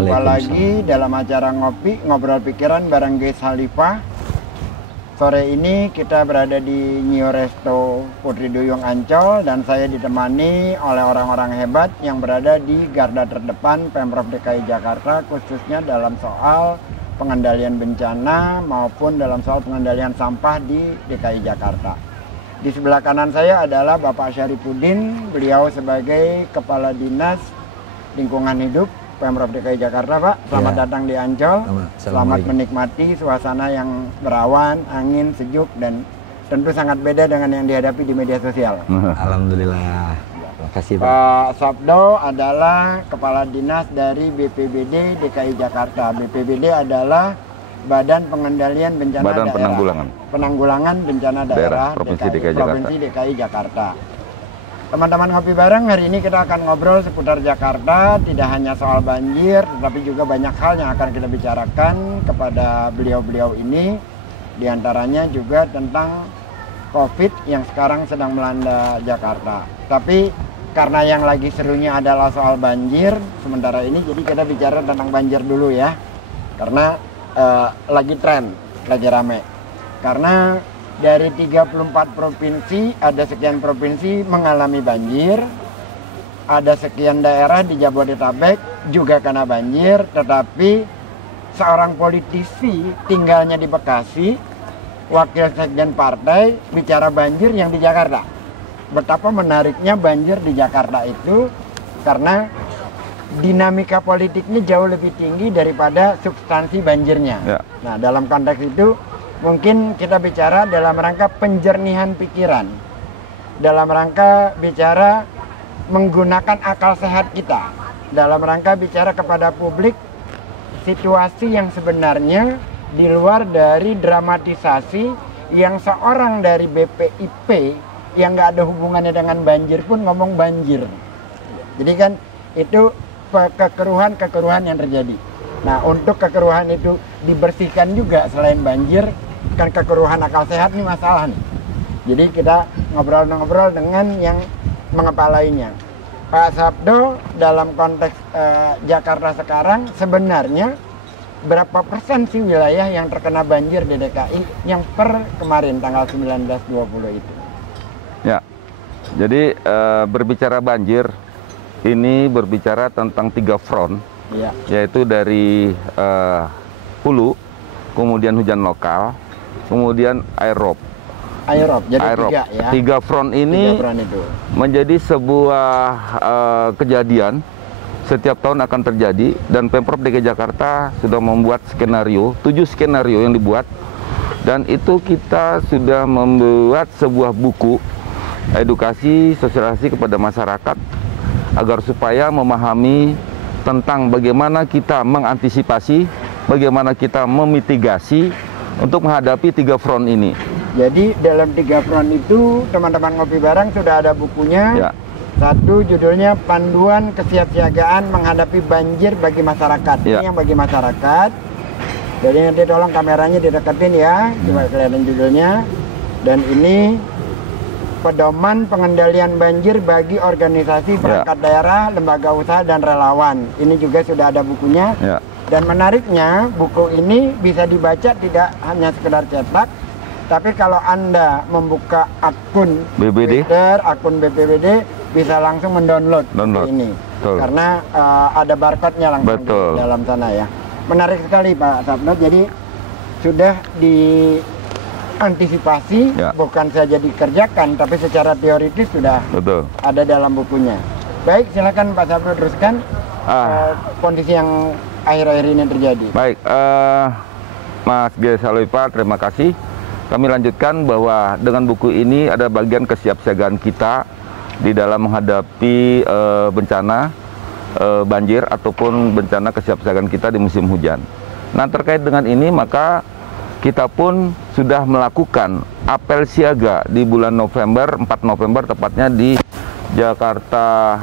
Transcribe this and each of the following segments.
Jumpa lagi dalam acara Ngopi Ngobrol Pikiran bareng Ges Halifah. Sore ini kita berada di Nio Resto Putri Duyung Ancol dan saya ditemani oleh orang-orang hebat yang berada di garda terdepan Pemprov DKI Jakarta, khususnya dalam soal pengendalian bencana maupun dalam soal pengendalian sampah di DKI Jakarta. Di sebelah kanan saya adalah Bapak Syarifuddin, beliau sebagai Kepala Dinas Lingkungan Hidup Pemprov DKI Jakarta, Pak. Selamat datang di Ancol. Selamat menikmati suasana yang berawan, angin, sejuk, dan tentu sangat beda dengan yang dihadapi di media sosial. Alhamdulillah. Terima kasih, Pak. Pak Sabdo adalah Kepala Dinas dari BPBD DKI Jakarta. BPBD adalah Badan Pengendalian Bencana Badan Daerah. Penanggulangan Bencana Daerah Provinsi DKI Jakarta. Teman-teman ngopi bareng, hari ini kita akan ngobrol seputar Jakarta, tidak hanya soal banjir, tetapi juga banyak hal yang akan kita bicarakan kepada beliau-beliau ini, diantaranya juga tentang COVID yang sekarang sedang melanda Jakarta. Tapi karena yang lagi serunya adalah soal banjir, sementara ini jadi kita bicara tentang banjir dulu ya, karena lagi tren, lagi rame. Karena dari 34 provinsi, ada sekian provinsi mengalami banjir, ada sekian daerah di Jabodetabek juga kena banjir, tetapi seorang politisi tinggalnya di Bekasi, wakil sekjen partai, bicara banjir yang di Jakarta. Betapa menariknya banjir di Jakarta itu, karena dinamika politiknya jauh lebih tinggi daripada substansi banjirnya. Ya. Nah, dalam konteks itu mungkin kita bicara dalam rangka penjernihan pikiran, dalam rangka bicara menggunakan akal sehat kita, dalam rangka bicara kepada publik situasi yang sebenarnya di luar dari dramatisasi yang seorang dari BPIP yang nggak ada hubungannya dengan banjir pun ngomong banjir. Jadi kan itu kekeruhan yang terjadi. Nah, untuk kekeruhan itu dibersihkan juga selain banjir, kan kekeruhan akal sehat ini masalah nih. Jadi kita ngobrol-ngobrol dengan yang mengepalainya. Pak Sabdo, dalam konteks Jakarta sekarang sebenarnya berapa persen sih wilayah yang terkena banjir di DKI yang per kemarin tanggal 19-20 itu? Ya, jadi berbicara banjir, ini berbicara tentang 3 front, ya, yaitu dari hulu, kemudian hujan lokal, kemudian aerob. Jadi aerob. 3 front ini menjadi sebuah kejadian setiap tahun akan terjadi, dan Pemprov DKI Jakarta sudah membuat skenario, 7 skenario yang dibuat, dan itu kita sudah membuat sebuah buku edukasi sosialisasi kepada masyarakat agar supaya memahami tentang bagaimana kita mengantisipasi, bagaimana kita memitigasi untuk menghadapi 3 front ini. Jadi dalam 3 front itu teman-teman ngopi bareng sudah ada bukunya. Ya. Satu judulnya Panduan Kesiapsiagaan Menghadapi Banjir bagi Masyarakat. Ya. Ini yang bagi masyarakat. Jadi nanti tolong kameranya dideketin ya, coba kelihatan judulnya. Dan ini Pedoman Pengendalian Banjir bagi Organisasi Perangkat Daerah, Lembaga Usaha, dan Relawan. Ini juga sudah ada bukunya. Ya. Dan menariknya, buku ini bisa dibaca tidak hanya sekedar cetak, tapi kalau Anda membuka akun BPBD, Twitter, akun BPBD, bisa langsung mendownload ini. Betul. Karena ada barcode-nya langsung di dalam sana ya. Menarik sekali Pak Sabdo. Jadi sudah antisipasi, bukan saja dikerjakan, tapi secara teoritis sudah ada dalam bukunya. Baik, silakan Pak Sabdo teruskan kondisi yang akhir-akhir ini terjadi. Baik, Mas Ges Halifah, terima kasih. Kami lanjutkan bahwa dengan buku ini ada bagian kesiapsiagaan kita di dalam menghadapi bencana banjir ataupun bencana kesiapsiagaan kita di musim hujan. Nah, terkait dengan ini maka kita pun sudah melakukan apel siaga di bulan November, 4 November tepatnya di Jakarta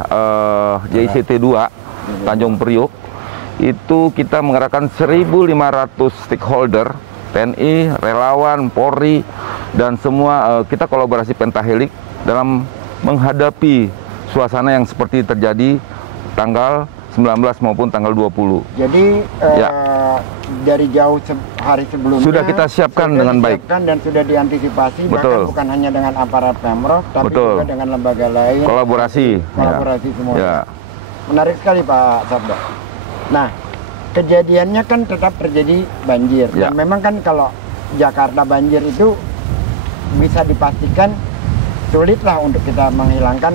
JICT 2 Tanjung Priok. Itu kita mengerahkan 1.500 stakeholder, TNI, relawan, Polri, dan semua kita kolaborasi pentahelik dalam menghadapi suasana yang seperti terjadi tanggal 19 maupun tanggal 20. Jadi Ya. dari jauh hari sebelumnya Sudah kita siapkan sudah dengan baik. disiapkan dan sudah diantisipasi, Betul. bahkan bukan hanya dengan aparat Pemprov, tapi Betul. juga dengan lembaga lain. Kolaborasi. Kolaborasi semua. Ya. Menarik sekali Pak Sabda. Nah, kejadiannya kan tetap terjadi banjir. Ya. Dan memang kan kalau Jakarta banjir itu bisa dipastikan sulitlah untuk kita menghilangkan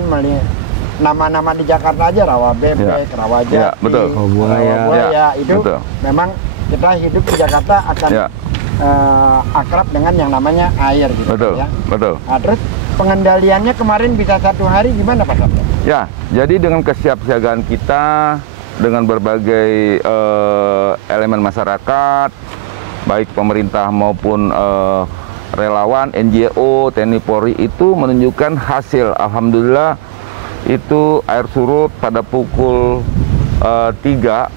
nama-nama di Jakarta aja, Rawa Bebek, Ya. Rawa Jati, Ya, betul. Rawa Buaya. Rawa Buaya, Ya, itu betul. memang kita hidup di Jakarta akan Ya. akrab dengan yang namanya air gitu. Betul. Ya. Betul. Nah, terus pengendaliannya kemarin bisa 1 hari gimana Pak Sabda? Ya, jadi dengan kesiapsiagaan kita dengan berbagai elemen masyarakat, baik pemerintah maupun relawan, NGO, TNI Polri itu menunjukkan hasil. Alhamdulillah itu air surut pada pukul 3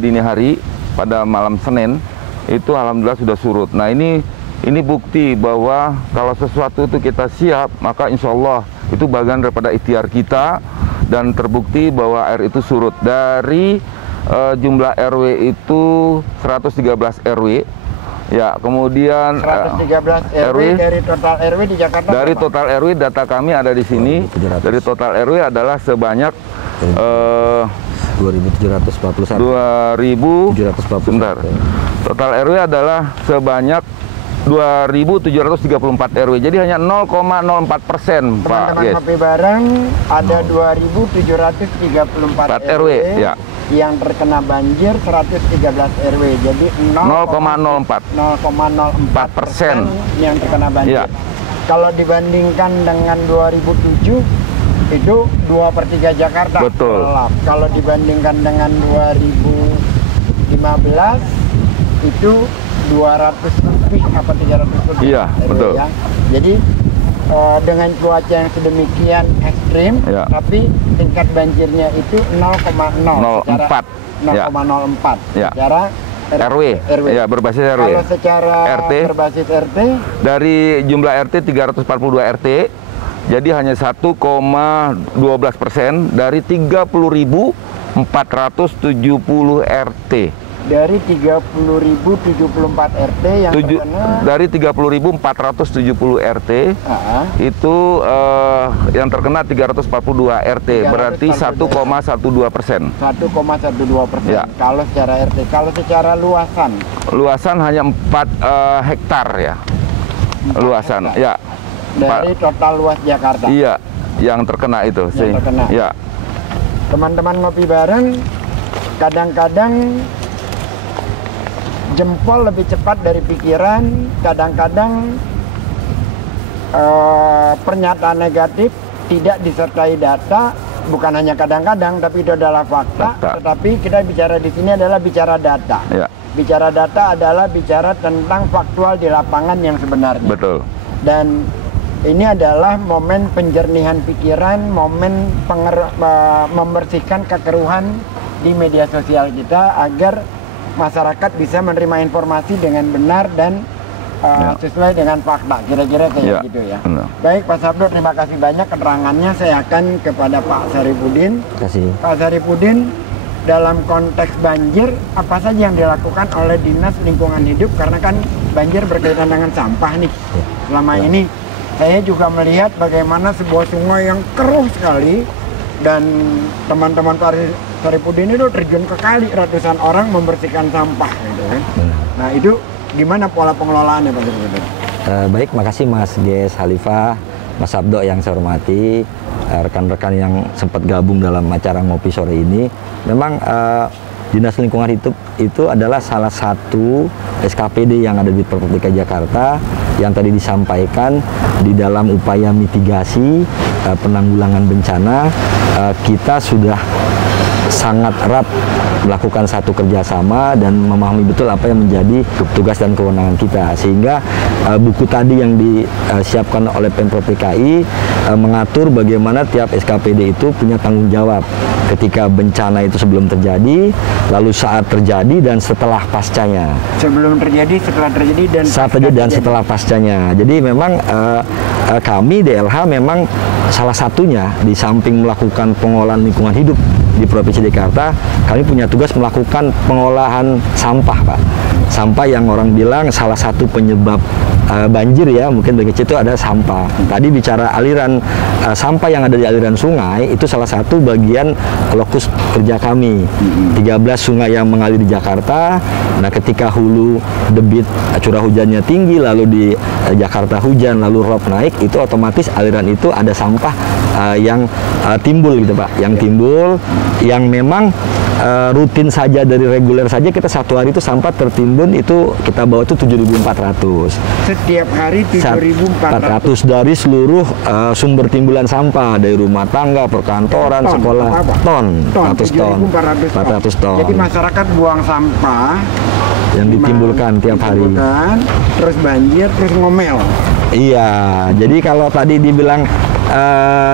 dini hari pada malam Senin itu alhamdulillah sudah surut. Nah ini bukti bahwa kalau sesuatu itu kita siap, maka insya Allah itu bagian daripada ikhtiar kita dan terbukti bahwa air itu surut. Dari jumlah RW itu 113 RW. Ya, kemudian 113 RW dari total RW di Jakarta. dari berapa? total RW data kami ada di sini. 2.700. Dari total RW adalah sebanyak 2.741. 2.000. Sebentar. Total RW adalah sebanyak 2.734 RW. Jadi hanya 0,04%, Pak. Teman-teman ngopi bareng ada 2.734 RW, ya. yang terkena banjir 113 RW. Jadi 0,04%. 0,04% yang terkena banjir. Ya. Kalau dibandingkan dengan 2007 itu 2/3 Jakarta. Betul. Gelap. Kalau dibandingkan dengan 2015 itu 200 lebih apa 300 lebih. Iya, RW, betul. ya. Jadi dengan cuaca yang sedemikian ekstrim, Ya. tapi tingkat banjirnya itu 0,0 0,04. Ya. 0,04 Ya. secara RW. Ya, berbasis RW. Kalau secara RT. berbasis RT Dari jumlah RT 342 RT, jadi hanya 1,12% dari 30.470 RT. dari 30.074 RT yang terkena Dari 30.470 RT itu yang terkena 342 RT, berarti 1,12%. 1,12%. Ya. Kalau secara RT, kalau secara luasan Luasan hanya 4 hektar ya. Luasan, hektar. ya. dari total luas Jakarta. Iya, yang terkena itu sih. terkena. Ya. Teman-teman ngopi bareng, kadang-kadang jempol lebih cepat dari pikiran, kadang-kadang pernyataan negatif tidak disertai data, bukan hanya kadang-kadang, tapi itu adalah fakta. Tetapi kita bicara di sini adalah bicara data. Ya. Bicara data adalah bicara tentang faktual di lapangan yang sebenarnya. Betul. Dan ini adalah momen penjernihan pikiran, momen membersihkan kekeruhan di media sosial kita agar masyarakat bisa menerima informasi dengan benar dan sesuai dengan fakta, kira-kira kayak gitu ya. Baik Pak Sabdo, terima kasih banyak keterangannya. Saya akan kepada Pak Saripudin. Terima kasih. Pak Saripudin, dalam konteks banjir, apa saja yang dilakukan oleh Dinas Lingkungan Hidup? Karena kan banjir berkaitan dengan sampah nih. Selama ini saya juga melihat bagaimana sebuah sungai yang keruh sekali, dan teman-teman Pak Saripudin itu terjun ke kali, ratusan orang membersihkan sampah gitu kan. Nah itu gimana pola pengelolaannya Pak Saripudin? Baik, makasih Mas Ges Halifah, Mas Sabdo yang saya hormati, rekan-rekan yang sempat gabung dalam acara ngopi sore ini. Memang Dinas Lingkungan Hidup itu adalah salah satu SKPD yang ada di Pemprov DKI Jakarta yang tadi disampaikan di dalam upaya mitigasi penanggulangan bencana. Kita sudah sangat erat melakukan satu kerjasama dan memahami betul apa yang menjadi tugas dan kewenangan kita, sehingga buku tadi yang disiapkan oleh Pemprov DKI mengatur bagaimana tiap SKPD itu punya tanggung jawab ketika bencana itu sebelum terjadi, lalu saat terjadi, dan setelah pascanya. Sebelum terjadi, setelah terjadi, dan saat terjadi dan setelah pascanya. Jadi memang kami DLH memang salah satunya di samping melakukan pengolahan lingkungan hidup di Provinsi Jakarta, kami punya tugas melakukan pengolahan sampah, Pak. Sampah yang orang bilang salah satu penyebab banjir ya, mungkin bagi itu ada sampah. Tadi bicara aliran sampah yang ada di aliran sungai, itu salah satu bagian lokus kerja kami. 13 sungai yang mengalir di Jakarta. Nah, ketika hulu debit curah hujannya tinggi, lalu di Jakarta hujan, lalu rob naik, itu otomatis aliran itu ada sampah yang timbul gitu, Pak. Yang timbul, yang memang rutin saja dari reguler saja kita satu hari itu sampah tertimbun itu kita bawa itu 7.400. Setiap hari 7.400 dari seluruh sumber timbulan sampah dari rumah tangga, perkantoran, sekolah, ton 400 ton. Jadi masyarakat buang sampah yang ditimbulkan tiap hari. Terus banjir, terus ngomel. Iya, jadi kalau tadi dibilang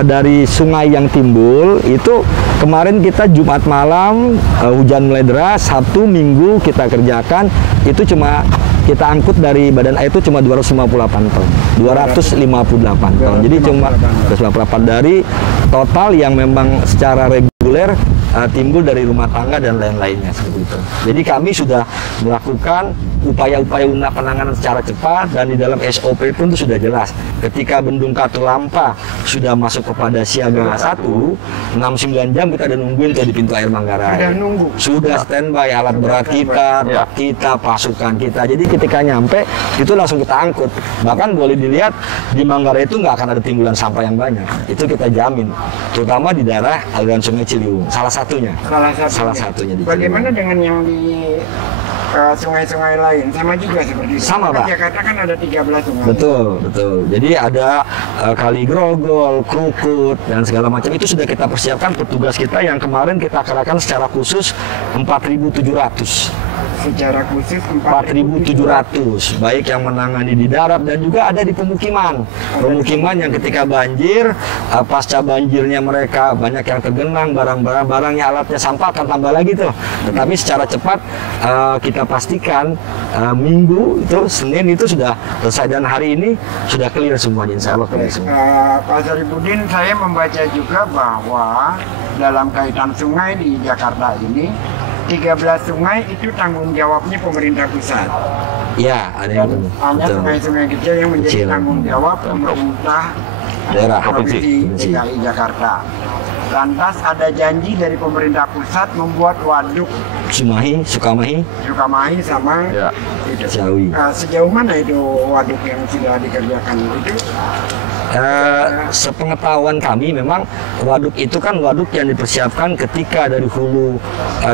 dari sungai yang timbul itu kemarin kita Jumat malam hujan mulai deras, Sabtu Minggu kita kerjakan itu cuma kita angkut dari badan air itu cuma 258 ton. 258 ton. Jadi cuma 258 dari total yang memang secara reguler timbul dari rumah tangga dan lain-lainnya seperti itu. Jadi kami sudah melakukan upaya-upaya penanganan secara cepat dan di dalam SOP pun itu sudah jelas. Ketika Bendung Katulampa sudah masuk kepada siaga 1, 6-9 jam kita udah nungguin tuh di pintu air Manggarai. Sudah nunggu. Sudah standby alat berat kita, truk kita, pasukan kita. Jadi ketika nyampe itu langsung kita angkut. Bahkan boleh dilihat di Manggarai itu nggak akan ada timbulan sampah yang banyak. Itu kita jamin. Terutama di daerah aliran Sungai Ciliwung. Salah satunya. Di Bagaimana Ciliwung. dengan yang di sungai-sungai lain? Sama juga seperti itu. Sama, Pak. Jakarta kan ada 13 sungai. Betul. Jadi ada Kali Grogol, Krukut dan segala macam itu sudah kita persiapkan petugas kita yang kemarin kita kerahkan secara khusus 4.700. Secara khusus 4.700, baik yang menangani di darat dan juga ada di pemukiman yang ketika banjir, pasca banjirnya mereka banyak yang tergenang, barangnya alatnya sampah akan tambah lagi tuh. Tetapi secara cepat kita pastikan Minggu itu Senin itu sudah selesai dan hari ini sudah clear semuanya, insya Allah clear semua. Pak Saripudin, saya membaca juga bahwa dalam kaitan sungai di Jakarta ini 13 sungai itu tanggung jawabnya pemerintah pusat. Ya, ada yang hanya sungai-sungai kecil yang menjadi tanggung jawab pemerintah daerah Provinsi DKI Jakarta. Lantas ada janji dari pemerintah pusat membuat waduk Cimahi, Sukamahi sama itu. Ciawi. Sejauh mana itu waduk yang sudah dikerjakan itu? Sepengetahuan kami memang waduk itu kan waduk yang dipersiapkan ketika dari hulu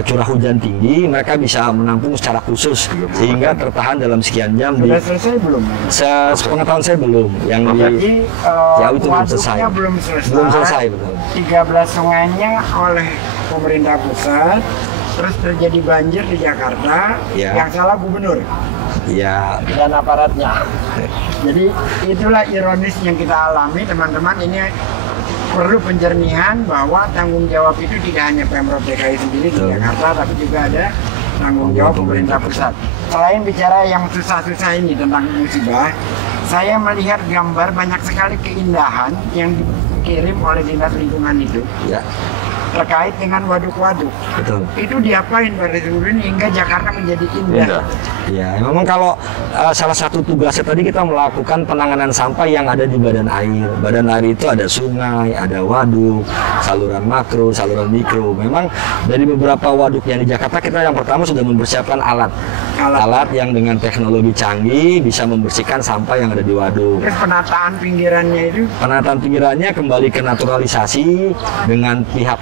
curah hujan tinggi mereka bisa menampung secara khusus sehingga tertahan dalam sekian jam. Sudah selesai belum? Sepengetahuan saya belum. Yang di Ciawi itu belum selesai. Belum selesai betul. 13 sungainya oleh pemerintah pusat, terus terjadi banjir di Jakarta, yang salah gubernur. Ya. Dan aparatnya. Jadi itulah ironis yang kita alami, teman-teman. Ini perlu penjernihan bahwa tanggung jawab itu tidak hanya Pemprov DKI sendiri di Jakarta, tapi juga ada tanggung jawab pemerintah pusat. Selain bicara yang susah-susah ini tentang musibah, saya melihat gambar banyak sekali keindahan yang dikirim oleh Dinas Lingkungan Hidup. Ya. Terkait dengan waduk-waduk. Betul. Itu diapain Pak Rizudin hingga Jakarta menjadi indah? Ya, memang kalau salah satu tugasnya tadi kita melakukan penanganan sampah yang ada di badan air. Badan air itu ada sungai, ada waduk, saluran makro, saluran mikro. Memang dari beberapa waduk yang di Jakarta kita yang pertama sudah mempersiapkan alat yang dengan teknologi canggih bisa membersihkan sampah yang ada di waduk. Terus penataan pinggirannya itu? Penataan pinggirannya kembali ke naturalisasi dengan pihak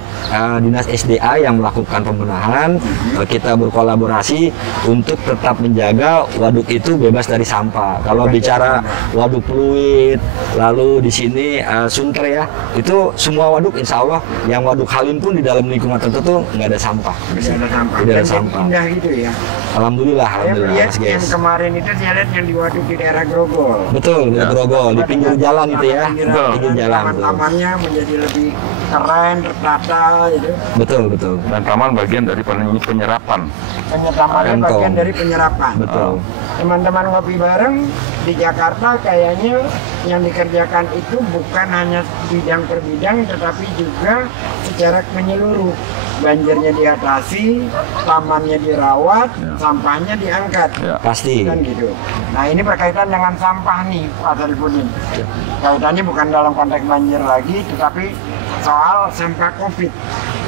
Dinas SDA yang melakukan pembenahan. Kita berkolaborasi untuk tetap menjaga waduk itu bebas dari sampah. Kalau bicara waduk Pluit, lalu di sini Sunter ya, itu semua waduk insya Allah, yang waduk Halim pun di dalam lingkungan tertentu nggak ada sampah. Tidak ada sampah. Indah gitu ya. Alhamdulillah. Saya lihat yang kemarin itu saya lihat yang di waduk di daerah Grogol. Betul, di Grogol, di pinggir jalan itu ya. Pinggir jalan. Taman-tamannya menjadi lebih keren, tertata gitu. Betul. Dan taman bagian dari penyerapan. Taman bagian dari penyerapan. Betul. Teman-teman ngopi bareng di Jakarta kayaknya yang dikerjakan itu bukan hanya bidang per bidang, tetapi juga secara menyeluruh. banjirnya diatasi, tamannya dirawat, sampahnya diangkat. Pasti. Kan gitu. Nah ini berkaitan dengan sampah nih Pak Sarifudin. Kaitannya bukan dalam konteks banjir lagi, tetapi soal sampah COVID.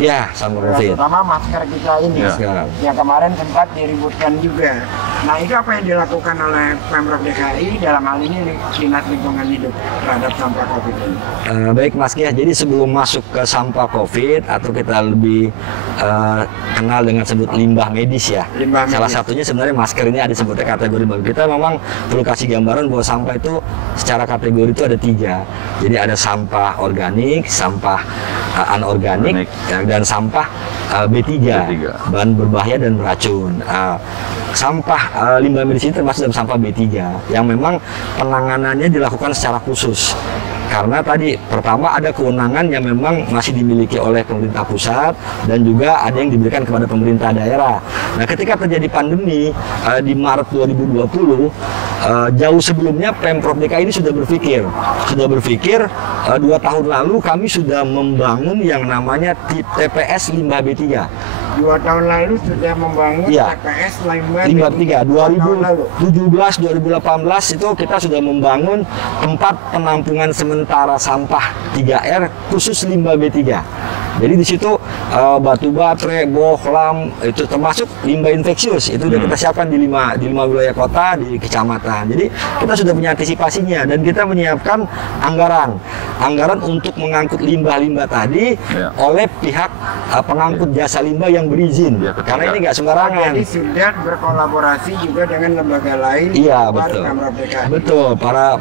Ya, sampah COVID. Terutama masker kita ini, yang kemarin sempat diributkan juga. Nah itu apa yang dilakukan oleh Pemprov DKI dalam hal ini Dinas Lingkungan Hidup terhadap sampah COVID ini? Baik Mas Gia, jadi sebelum masuk ke sampah COVID atau kita lebih kenal dengan sebut limbah medis ya. Salah satunya sebenarnya masker ini ada sebutnya kategori limbah. Kita memang perlu kasih gambaran bahwa sampah itu secara kategori itu ada 3. Jadi ada sampah organik, sampah anorganik, dan sampah B3, bahan berbahaya dan beracun. Sampah limbah medis ini termasuk dalam sampah B3 yang memang penanganannya dilakukan secara khusus. Karena tadi pertama ada kewenangan yang memang masih dimiliki oleh pemerintah pusat dan juga ada yang diberikan kepada pemerintah daerah. Nah, ketika terjadi pandemi di Maret 2020, jauh sebelumnya Pemprov DKI ini sudah berpikir 2 tahun lalu kami sudah membangun yang namanya TPS Limbah B3. 2 tahun lalu sudah membangun TPS Limbah B3. 2017-2018 itu kita sudah membangun tempat penampungan sementara sampah 3R khusus limbah B3. Jadi di situ batu baterai, bohlam, itu termasuk limbah infeksius itu sudah kita siapkan di 5 wilayah kota, di kecamatan. Jadi kita sudah punya antisipasinya dan kita menyiapkan anggaran untuk mengangkut limbah-limbah tadi oleh pihak pengangkut jasa limbah yang berizin. Karena ini nggak sembarangan. Jadi sudah berkolaborasi juga dengan lembaga lain. Iya betul. Betul.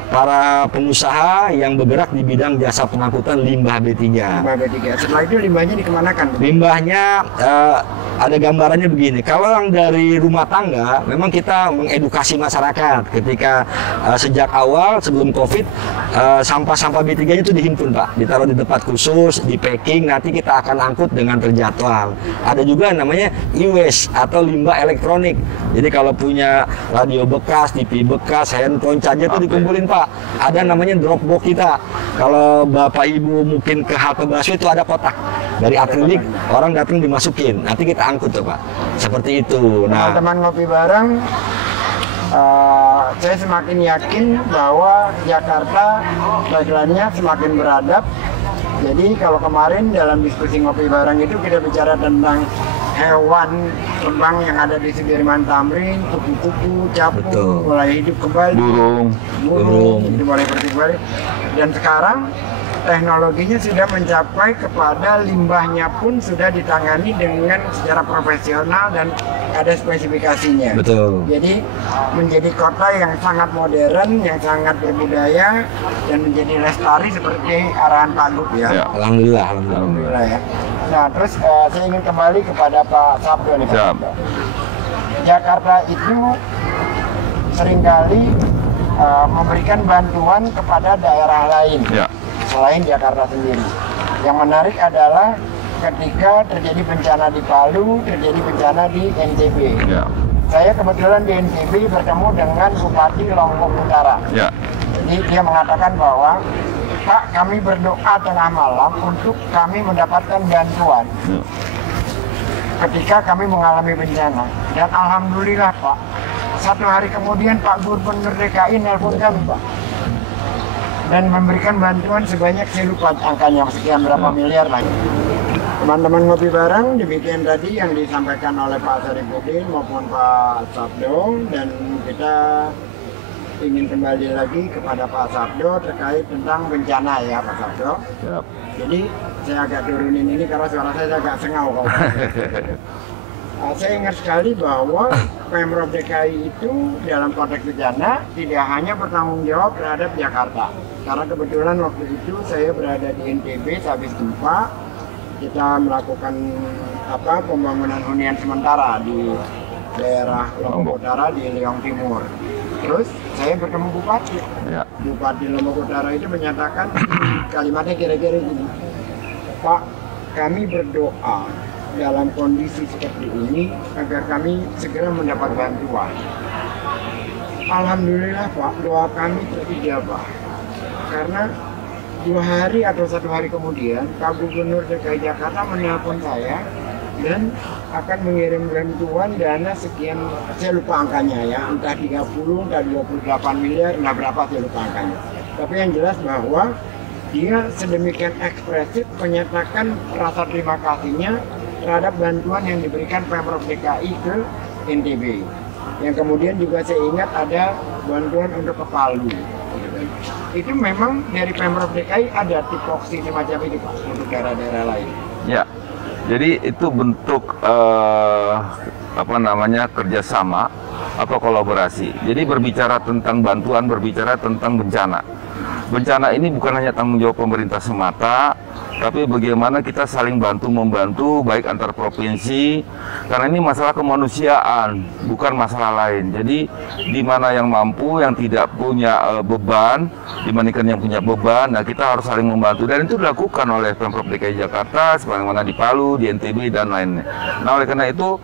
Para pengusaha yang bergerak di bidang jasa pengangkutan limbah B3. Limbah B3. Setelah itu limbahnya dikemanakan? Limbahnya ada gambarannya begini. Kalau yang dari rumah tangga, memang kita mengedukasi masyarakat ketika sejak awal sebelum COVID sampah-sampah B3-nya itu dihimpun Pak, ditaruh di tempat khusus, di packing, nanti kita akan angkut dengan terjadwal. Ada juga namanya e-waste atau limbah elektronik. Jadi kalau punya radio bekas, TV bekas, handphone, charger itu dikumpulin Pak. Ada namanya dropbox kita. Kalau Bapak Ibu mungkin ke halte busway itu ada kotak dari akrilik, orang datang dimasukin, nanti kita angkut tuh Pak. Seperti itu. Nah, teman-teman ngopi bareng, saya semakin yakin bahwa Jakarta background-nya semakin beradab. Jadi kalau kemarin dalam diskusi ngopi bareng itu kita bicara tentang hewan terbang yang ada di Sudirman Tamrin, kupu-kupu, capung, mulai hidup kembali, burung, itu mulai kembali. Dan sekarang teknologinya sudah mencapai kepada limbahnya pun sudah ditangani dengan secara profesional dan ada spesifikasinya. Betul. Jadi menjadi kota yang sangat modern, yang sangat berbudaya dan menjadi lestari seperti arahan Pak Gup ya. Alhamdulillah ya. Nah terus saya ingin kembali kepada Pak Sabdo nih Pak Sabdo. Jakarta itu seringkali memberikan bantuan kepada daerah lain. Selain Jakarta sendiri. Yang menarik adalah ketika terjadi bencana di Palu, terjadi bencana di NTB. Saya kebetulan di NTB bertemu dengan Bupati Lombok Utara. Jadi dia mengatakan bahwa Pak, kami berdoa tengah malam untuk kami mendapatkan bantuan ketika kami mengalami bencana. Dan alhamdulillah Pak, 1 hari kemudian Pak Gubernur DKI nelpon kami Pak, dan memberikan bantuan sebanyak, saya lupa angkanya, sekian berapa miliar lagi. Teman-teman ngopi bareng, demikian tadi yang disampaikan oleh Pak Sarifudin maupun Pak Sabdo, dan kita ingin kembali lagi kepada Pak Sabdo terkait tentang bencana ya Pak Sabdo. Jadi saya agak turunin ini karena suara saya agak sengau kalau saya ingat sekali bahwa Pemprov DKI itu dalam konteks bencana tidak hanya bertanggung jawab terhadap Jakarta. Karena kebetulan waktu itu saya berada di NTB sehabis gempa, kita melakukan pembangunan hunian sementara di daerah Lombok Utara di Leong Timur. Terus saya bertemu Bupati. Bupati Lombok Utara itu menyatakan kalimatnya kira-kira gini, Pak, kami berdoa dalam kondisi seperti ini agar kami segera mendapat bantuan. Alhamdulillah Pak, doa kami terijabah. Karena 2 hari atau 1 hari kemudian Pak Gubernur DKI Jakarta menelpon saya dan akan mengirim bantuan dana sekian, saya lupa angkanya ya, entah 30, entah 28 miliar, entah berapa saya lupa angkanya. Tapi yang jelas bahwa dia sedemikian ekspresif menyatakan rasa terima kasihnya terhadap bantuan yang diberikan Pemprov DKI ke NTB. Yang kemudian juga saya ingat ada bantuan untuk ke Palu. Itu memang dari Pemprov DKI ada tipoksi semacam ini Pak untuk daerah-daerah lain. Ya, jadi itu bentuk kerjasama atau kolaborasi. Jadi berbicara tentang bantuan, berbicara tentang bencana. Bencana ini bukan hanya tanggung jawab pemerintah semata, tapi bagaimana kita saling bantu-membantu baik antar provinsi, karena ini masalah kemanusiaan, bukan masalah lain. Jadi di mana yang mampu, yang tidak punya beban, dibandingkan yang punya beban, nah kita harus saling membantu. Dan itu dilakukan oleh Pemprov DKI Jakarta, sebagaimana di Palu, di NTB, dan lainnya. Nah oleh karena itu,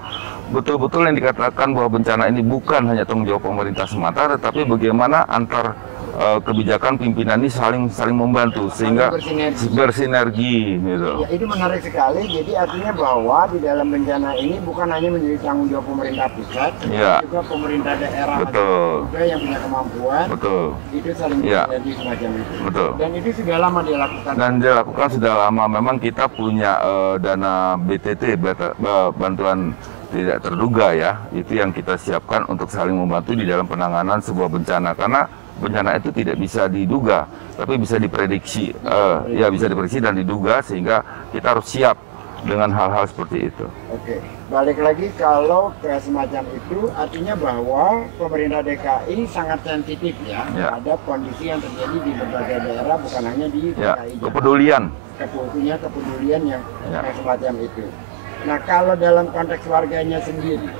betul-betul yang dikatakan bahwa bencana ini bukan hanya tanggung jawab pemerintah semata, tetapi bagaimana antar kebijakan pimpinan ini saling membantu sehingga bersinergi gitu. Ya, itu menarik sekali. Jadi artinya bahwa di dalam bencana ini bukan hanya menjadi tanggung jawab pemerintah pusat, ya, juga pemerintah daerah juga yang punya kemampuan. Itu saling bersinergi semacam itu. Dan itu sudah lama dilakukan. Dan dilakukan sudah lama. Memang kita punya dana BTT, bantuan tidak terduga ya, itu yang kita siapkan untuk saling membantu di dalam penanganan sebuah bencana, karena bencana itu tidak bisa diduga, tapi bisa diprediksi, bisa diprediksi dan diduga, sehingga kita harus siap dengan hal-hal seperti itu. Oke, balik lagi kalau ke semacam itu, artinya bahwa pemerintah DKI sangat sensitif ya terhadap kondisi yang terjadi di berbagai daerah, bukan hanya di DKI. Kepedulian yang semacam itu. Nah, kalau dalam konteks warganya sendiri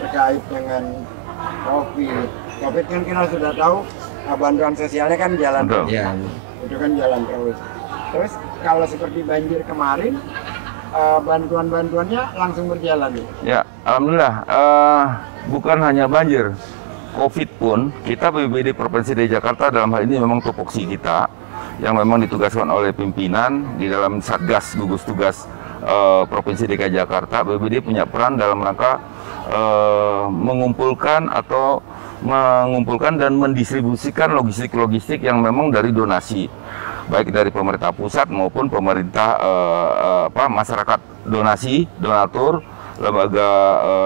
terkait dengan COVID kan kita sudah tahu bantuan sosialnya kan jalan terus. Ya. Itu kan jalan terus. Terus kalau seperti banjir kemarin, bantuan-bantuannya langsung berjalan. Ya, alhamdulillah. Bukan hanya banjir, COVID pun kita BPBD Provinsi DKI Jakarta dalam hal ini memang tupoksi kita yang memang ditugaskan oleh pimpinan di dalam Satgas Gugus Tugas Provinsi DKI Jakarta. BPBD punya peran dalam rangka mengumpulkan dan mendistribusikan logistik yang memang dari donasi, baik dari pemerintah pusat maupun pemerintah masyarakat donatur, lembaga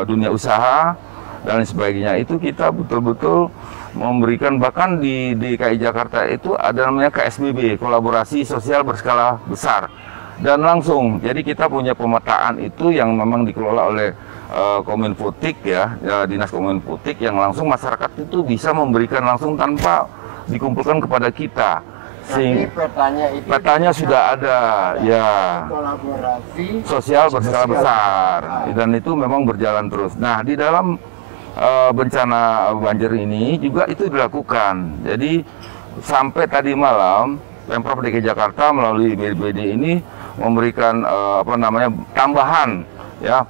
dunia usaha dan sebagainya. Itu kita betul-betul memberikan, bahkan di DKI Jakarta itu ada namanya KSBB, kolaborasi sosial berskala besar, dan langsung. Jadi kita punya pemetaan itu yang memang dikelola oleh Kominfotik Dinas Kominfotik, yang langsung masyarakat itu bisa memberikan langsung tanpa dikumpulkan kepada kita. Tapi petanya sudah ada ya, kolaborasi sosial berskala besar, dan itu memang berjalan terus. Nah, di dalam bencana banjir ini juga itu dilakukan. Jadi sampai tadi malam Pemprov DKI Jakarta melalui BPBD ini memberikan tambahan ya,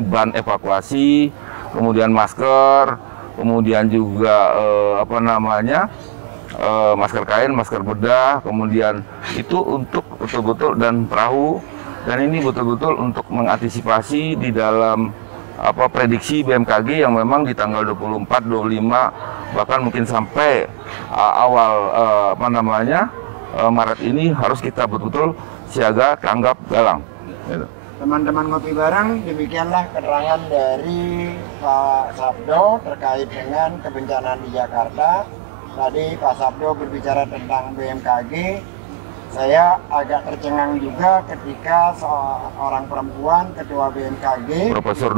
ban evakuasi, kemudian masker, kemudian juga masker kain, masker bedah, kemudian itu untuk betul-betul, dan perahu, dan ini betul-betul untuk mengantisipasi di dalam prediksi BMKG yang memang di tanggal 24, 25 bahkan mungkin sampai awal Maret ini harus kita betul-betul siaga tanggap dalang. Gitu. Teman-teman ngopi bareng, demikianlah keterangan dari Pak Sabdo terkait dengan kebencanaan di Jakarta. Tadi Pak Sabdo berbicara tentang BMKG. Saya agak tercengang juga ketika seorang perempuan ketua BMKG, Profesor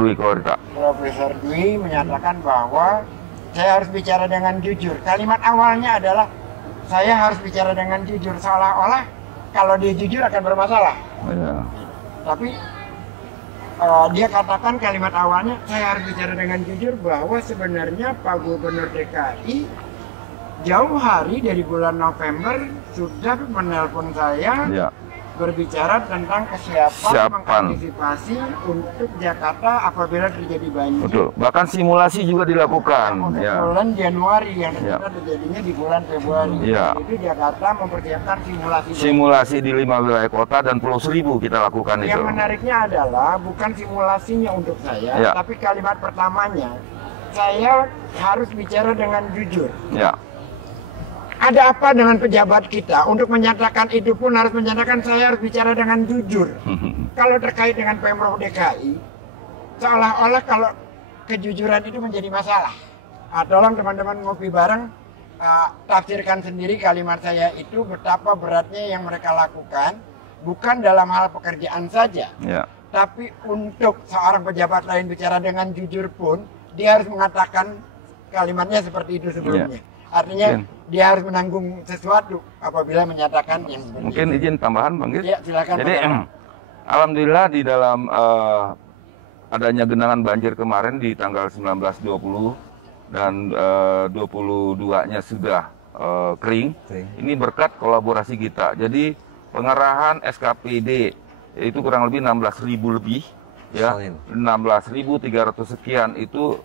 Dwi menyatakan bahwa saya harus bicara dengan jujur. Kalimat awalnya adalah saya harus bicara dengan jujur, seolah-olah kalau dia jujur akan bermasalah. Ya. Tapi dia katakan kalimat awalnya, saya harus bicara dengan jujur, bahwa sebenarnya Pak Gubernur DKI jauh hari dari bulan November sudah menelpon saya berbicara tentang kesiapan Siapan. mengantisipasi untuk Jakarta apabila terjadi banjir. Betul. Bahkan simulasi juga dilakukan. Untuk Ya. bulan Januari yang Ya. ternyata terjadinya di bulan Februari. Ya. Itu Jakarta mempersiapkan simulasi. Simulasi di 5 wilayah kota dan Pulau Seribu kita lakukan itu. Yang menariknya adalah bukan simulasinya untuk saya, Ya. tapi kalimat pertamanya saya harus bicara dengan jujur. Ya. Ada apa dengan pejabat kita? Untuk menyatakan itu pun harus menyatakan saya harus bicara dengan jujur. Kalau terkait dengan Pemprov DKI, seolah-olah kalau kejujuran itu menjadi masalah. Tolong teman-teman ngopi bareng, tafsirkan sendiri kalimat saya itu betapa beratnya yang mereka lakukan, bukan dalam hal pekerjaan saja, Ya. tapi untuk seorang pejabat lain bicara dengan jujur pun, dia harus mengatakan kalimatnya seperti itu sebelumnya. Artinya dia harus menanggung sesuatu apabila menyatakan yang seperti Mungkin itu. izin tambahan Bang Gis. Ya, silakan. Jadi Pak. alhamdulillah di dalam adanya genangan banjir kemarin di tanggal 19, 20 dan 22-nya sudah kering. Ini berkat kolaborasi kita. Jadi pengerahan SKPD itu kurang lebih 16.000 lebih ya. 16.300 sekian itu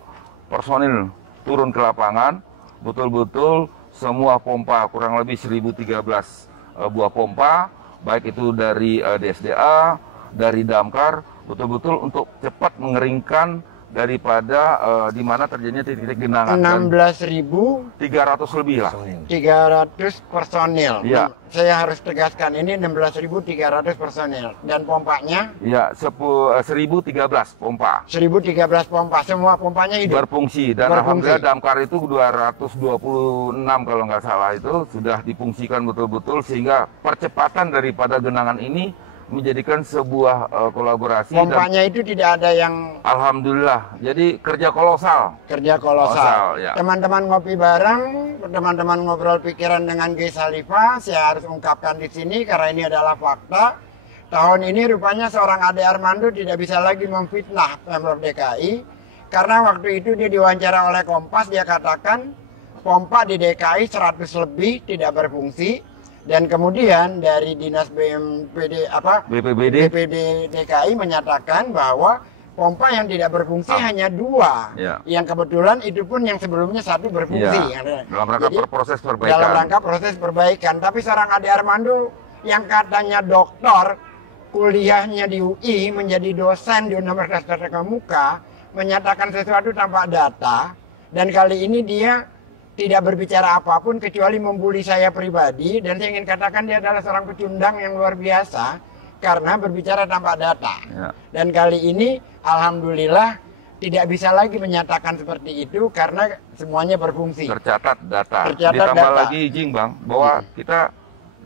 personil turun ke lapangan, betul-betul semua pompa kurang lebih 1.013 buah pompa, baik itu dari DSDA, dari Damkar, betul-betul untuk cepat mengeringkan daripada di mana terjadinya titik-titik genangan. 16.300 lebih lah. personil. Ya. Saya harus tegaskan ini 16.300 personil dan pompanya Ya, 1.013 pompa 1.013 pompa. Semua pompanya hidup. berfungsi dan Berfungsi. alhamdulillah Damkar itu 226 kalau nggak salah itu sudah difungsikan betul-betul sehingga percepatan daripada genangan ini menjadikan sebuah kolaborasi Pompanya dan itu tidak ada yang alhamdulillah jadi kerja kolosal. kerja kolosal. Ya. Teman-teman ngopi bareng, teman-teman ngobrol pikiran dengan Ges Khalifah, saya harus ungkapkan di sini karena ini adalah fakta. Tahun ini rupanya seorang Ade Armando tidak bisa lagi memfitnah Pemprov DKI karena waktu itu dia diwawancara oleh Kompas, dia katakan pompa di DKI 100 lebih tidak berfungsi. Dan kemudian dari Dinas BPBD DKI menyatakan bahwa pompa yang tidak berfungsi hanya 2. Ya. Yang kebetulan itu pun yang sebelumnya 1 berfungsi. Ya. Dalam rangka Jadi, proses perbaikan. dalam rangka proses perbaikan. Tapi seorang Ade Armando yang katanya doktor, kuliahnya di UI, menjadi dosen di Universitas Tataramuka, menyatakan sesuatu tanpa data. Dan kali ini dia tidak berbicara apapun kecuali membuli saya pribadi, dan saya ingin katakan dia adalah seorang pecundang yang luar biasa karena berbicara tanpa data. Ya. Dan kali ini alhamdulillah tidak bisa lagi menyatakan seperti itu karena semuanya berfungsi. Tercatat data. Tercatat Ditambah data. lagi izin Bang bahwa kita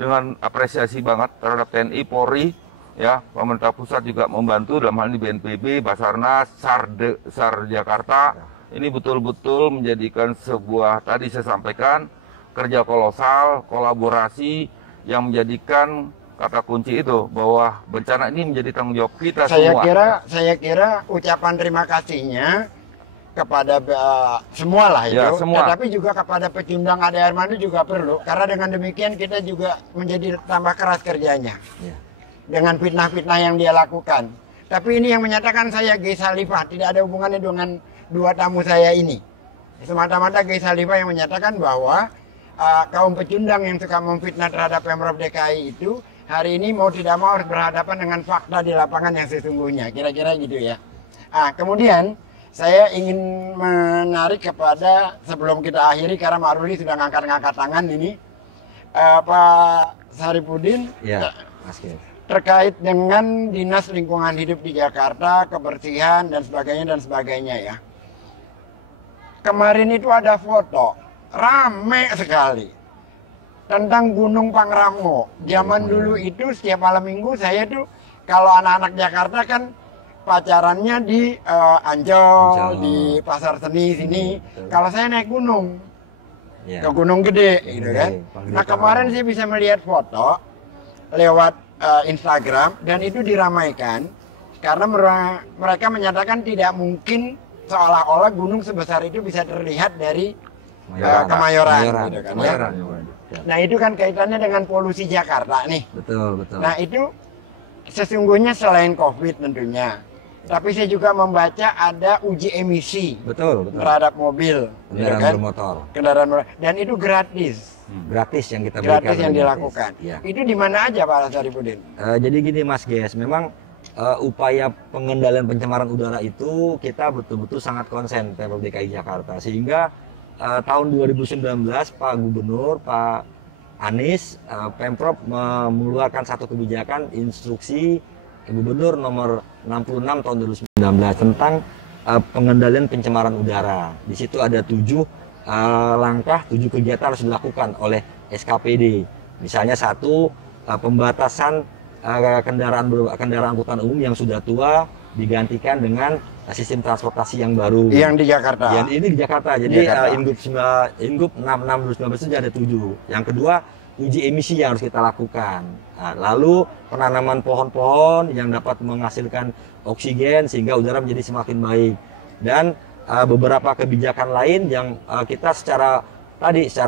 dengan apresiasi banget terhadap TNI, Polri, ya pemerintah pusat juga membantu dalam hal ini BNPB, Basarnas, SAR Jakarta. Ini betul-betul menjadikan sebuah, tadi saya sampaikan, kerja kolosal, kolaborasi yang menjadikan kata kunci itu bahwa bencana ini menjadi tanggung jawab kita semua. Saya kira ucapan terima kasihnya kepada semua lah itu, Ya, semua. Tetapi juga kepada pecundang Ade Armando juga perlu, karena dengan demikian kita juga menjadi tambah keras kerjanya dengan fitnah-fitnah yang dia lakukan. Tapi ini yang menyatakan saya Ges Khalifah, tidak ada hubungannya dengan 2 tamu saya ini. Semata-mata Ges Khalifah yang menyatakan bahwa kaum pecundang yang suka memfitnah terhadap Pemprov DKI itu hari ini mau tidak mau harus berhadapan dengan fakta di lapangan yang sesungguhnya. Kira-kira gitu ya. Kemudian saya ingin menarik kepada, sebelum kita akhiri karena Pak Ruli sudah ngangkat-ngangkat tangan ini, Pak Saripudin. Ya, Mas Ges. Terkait dengan Dinas Lingkungan Hidup di Jakarta, kebersihan dan sebagainya ya. Kemarin itu ada foto, rame sekali, tentang Gunung Pangrango. Zaman dulu itu setiap malam minggu saya tuh, kalau anak-anak Jakarta kan pacarannya di Ancol, di Pasar Seni sini. Kalau saya naik gunung, ke Gunung Gede gitu kan. Nah kemarin saya bisa melihat foto lewat Instagram dan itu diramaikan karena mereka menyatakan tidak mungkin seolah-olah gunung sebesar itu bisa terlihat dari Kemayoran gitu kan ya. Nah itu kan kaitannya dengan polusi Jakarta nih. Betul, betul. Nah itu sesungguhnya selain COVID tentunya, tapi saya juga membaca ada uji emisi Betul, betul. terhadap mobil, Kendaraan kan? bermotor. Dan itu gratis. Gratis yang kita berikan. Gratis yang dilakukan. Ya. Itu di mana aja Pak Saripudin? Jadi gini Mas Ges, memang upaya pengendalian pencemaran udara itu kita betul-betul sangat konsen Pemprov DKI Jakarta, sehingga tahun 2019 Pak Gubernur Pak Anies Pemprov mengeluarkan satu kebijakan instruksi Gubernur nomor 66 tahun 2019 tentang pengendalian pencemaran udara. Di situ ada 7 langkah, 7 kegiatan harus dilakukan oleh SKPD. Misalnya satu, pembatasan kendaraan angkutan umum yang sudah tua digantikan dengan sistem transportasi yang baru. Yang di Jakarta. Yang ini di Jakarta. Jadi Ingup 66 2019 itu ada 7. Yang kedua, uji emisi yang harus kita lakukan. Nah, lalu penanaman pohon-pohon yang dapat menghasilkan oksigen sehingga udara menjadi semakin baik. Dan beberapa kebijakan lain yang kita secara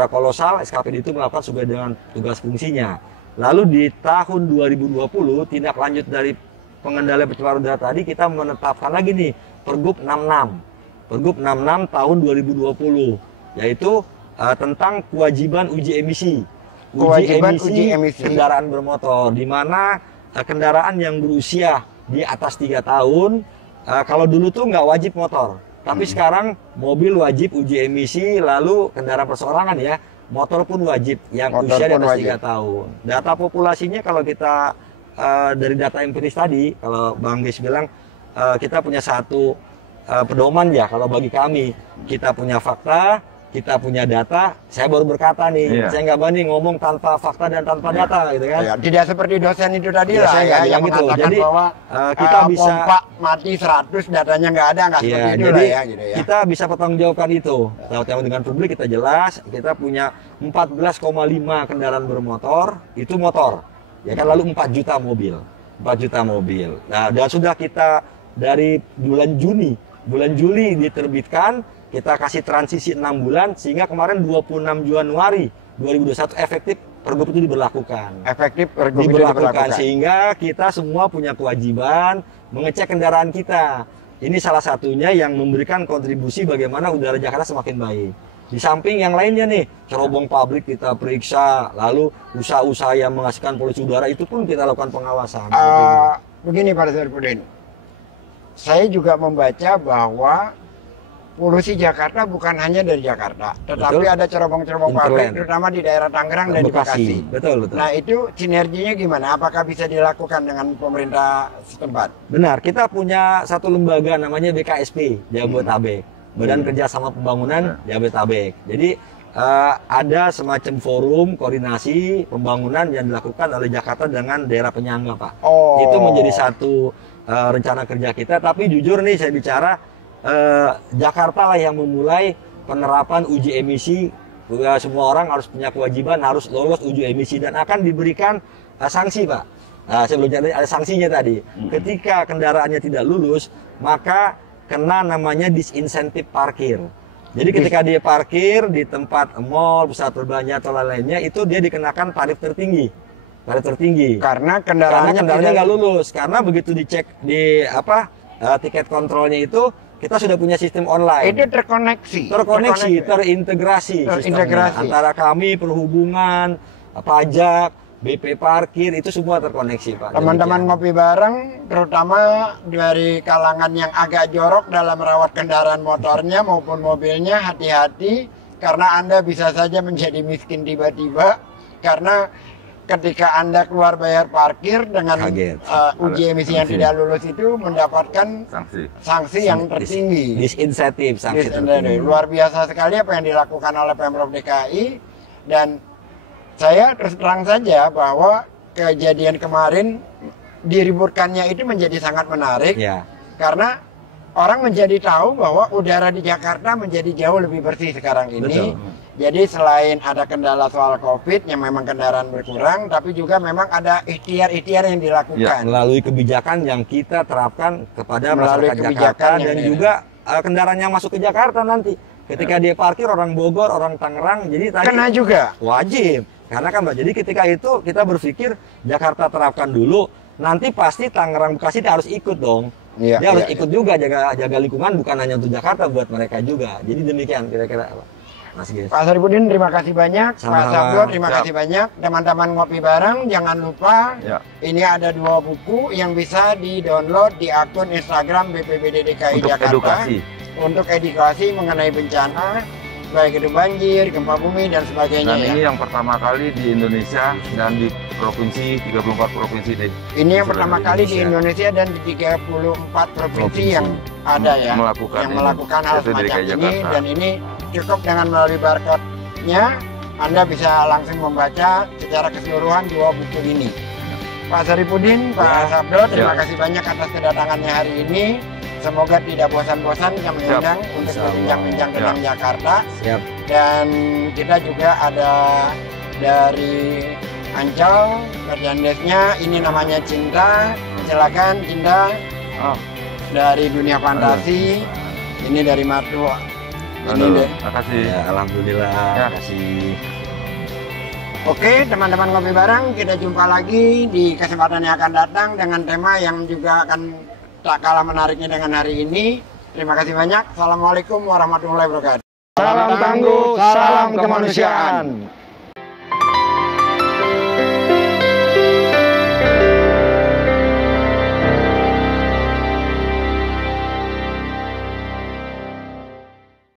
kolosal SKPD itu melakukan sesuai dengan tugas fungsinya. Lalu di tahun 2020 tindak lanjut dari pengendalian pencemaran udara tadi, kita menetapkan lagi nih Pergub 66. Pergub 66 tahun 2020, yaitu tentang kewajiban uji emisi. Uji emisi kendaraan bermotor, di mana kendaraan yang berusia di atas 3 tahun, kalau dulu tuh nggak wajib motor, tapi sekarang mobil wajib uji emisi, lalu kendaraan perseorangan ya, motor pun wajib yang usia di atas 3 tahun. Data populasinya kalau kita dari data empiris tadi, kalau Bang Ges bilang kita punya satu pedoman ya, kalau bagi kami kita punya fakta, kita punya data. Saya baru berkata nih, saya nggak berani ngomong tanpa fakta dan tanpa data gitu kan. Ya, tidak seperti dosen itu tadi lah saya ya, yang gitu. mengatakan Jadi, bahwa kita bisa pompa mati 100 datanya nggak ada, nggak seperti itu jadi lah ya gitu ya. kita bisa pertanggungjawabkan itu. Kalau dengan publik kita jelas, kita punya 14,5 kendaraan bermotor, itu motor. Ya kan, lalu 4 juta mobil. 4 juta mobil. Nah, dan sudah kita dari bulan Juli diterbitkan, kita kasih transisi 6 bulan, sehingga kemarin 26 Januari 2021 efektif Pergub itu diberlakukan. Efektif Pergub itu diberlakukan. Sehingga kita semua punya kewajiban mengecek kendaraan kita. Ini salah satunya yang memberikan kontribusi bagaimana udara Jakarta semakin baik. Di samping yang lainnya nih, cerobong pabrik kita periksa, lalu usaha-usaha yang menghasilkan polusi udara itu pun kita lakukan pengawasan. Begini Pak Saripudin, saya juga membaca bahwa polusi Jakarta bukan hanya dari Jakarta, tetapi ada cerobong-cerobong pabrik, terutama di daerah Tangerang dan di Bekasi. Betul. Nah itu sinerginya gimana? Apakah bisa dilakukan dengan pemerintah setempat? Benar, kita punya satu lembaga namanya BKSP, Jabodetabek, Badan Kerjasama Pembangunan Jabodetabek. Jadi ada semacam forum koordinasi pembangunan yang dilakukan oleh Jakarta dengan daerah penyangga, Pak. Itu menjadi satu rencana kerja kita. Tapi jujur nih saya bicara, Jakarta lah yang memulai penerapan uji emisi. Semua orang harus punya kewajiban harus lolos uji emisi dan akan diberikan sanksi, Pak. Sebelumnya ada sanksinya tadi. Ketika kendaraannya tidak lulus, maka kena namanya disinsentif parkir. Jadi ketika dia parkir di tempat mall, pusat perbelanjaan atau lain-lainnya, itu dia dikenakan tarif tertinggi. Karena kendaraannya nggak lulus. Karena begitu dicek di tiket kontrolnya itu, kita sudah punya sistem online. Itu terintegrasi antara kami, perhubungan, pajak, BP parkir, itu semua terkoneksi, Pak. Teman-teman ngopi bareng, terutama dari kalangan yang agak jorok dalam merawat kendaraan motornya maupun mobilnya, hati-hati karena Anda bisa saja menjadi miskin tiba-tiba karena ketika Anda keluar bayar parkir dengan uji emisi yang tidak lulus itu mendapatkan sanksi yang tertinggi. Disinsentif. Luar biasa sekali apa yang dilakukan oleh Pemprov DKI, dan saya terus terang saja bahwa kejadian kemarin diributkannya itu menjadi sangat menarik karena orang menjadi tahu bahwa udara di Jakarta menjadi jauh lebih bersih sekarang ini. Jadi selain ada kendala soal COVID yang memang kendaraan berkurang, tapi juga memang ada ikhtiar-ikhtiar yang dilakukan. Melalui kebijakan yang kita terapkan kepada masyarakat Jakarta dan juga kendaraan yang masuk ke Jakarta nanti. Ketika dia parkir orang Bogor, orang Tangerang, jadi tadi kena juga. Wajib. Karena kan Mbak, jadi ketika itu kita berpikir Jakarta terapkan dulu, nanti pasti Tangerang Bekasi dia harus ikut dong. Iya, Dia harus iya, ikut juga jaga lingkungan, bukan hanya untuk Jakarta, buat mereka juga. Jadi demikian kira-kira Mas Ges. Pak Saripudin terima kasih banyak, Pak Sama-sama. Sabdo terima Siap. kasih banyak, teman-teman ngopi bareng jangan lupa Ya. ini ada 2 buku yang bisa di-download di akun Instagram BPBD DKI Untuk Jakarta edukasi. untuk edukasi mengenai bencana baik itu banjir, gempa bumi dan sebagainya Dan ya. ini yang pertama kali di Indonesia dan di provinsi 34 provinsi deh. Ini yang Seluruh pertama kali di Indonesia. Indonesia dan di 34 provinsi yang ada ya, melakukan yang ini, melakukan hal yaitu di semacam DKI ini, Jakarta. dan ini cukup dengan melalui barcode-nya Anda bisa langsung membaca secara keseluruhan 2 buku ini. Pak Saripudin, Pak Sabdo, terima kasih banyak atas kedatangannya hari ini. Semoga tidak bosan-bosan kami Siap. undang untuk Insya Allah. berbincang-bincang tentang Jakarta. Siap. Dan kita juga ada dari Ancol, merchandise-nya ini namanya Cinta. Silakan Cinta. Oh. Dari dunia fantasi. Ini dari Matu. Ini Terima kasih. Ya, alhamdulillah. Ya. Terima kasih. Oke, teman-teman ngopi bareng, kita jumpa lagi di kesempatan yang akan datang dengan tema yang juga akan tak kalah menariknya dengan hari ini. Terima kasih banyak. Assalamualaikum warahmatullahi wabarakatuh. Salam tangguh, salam kemanusiaan.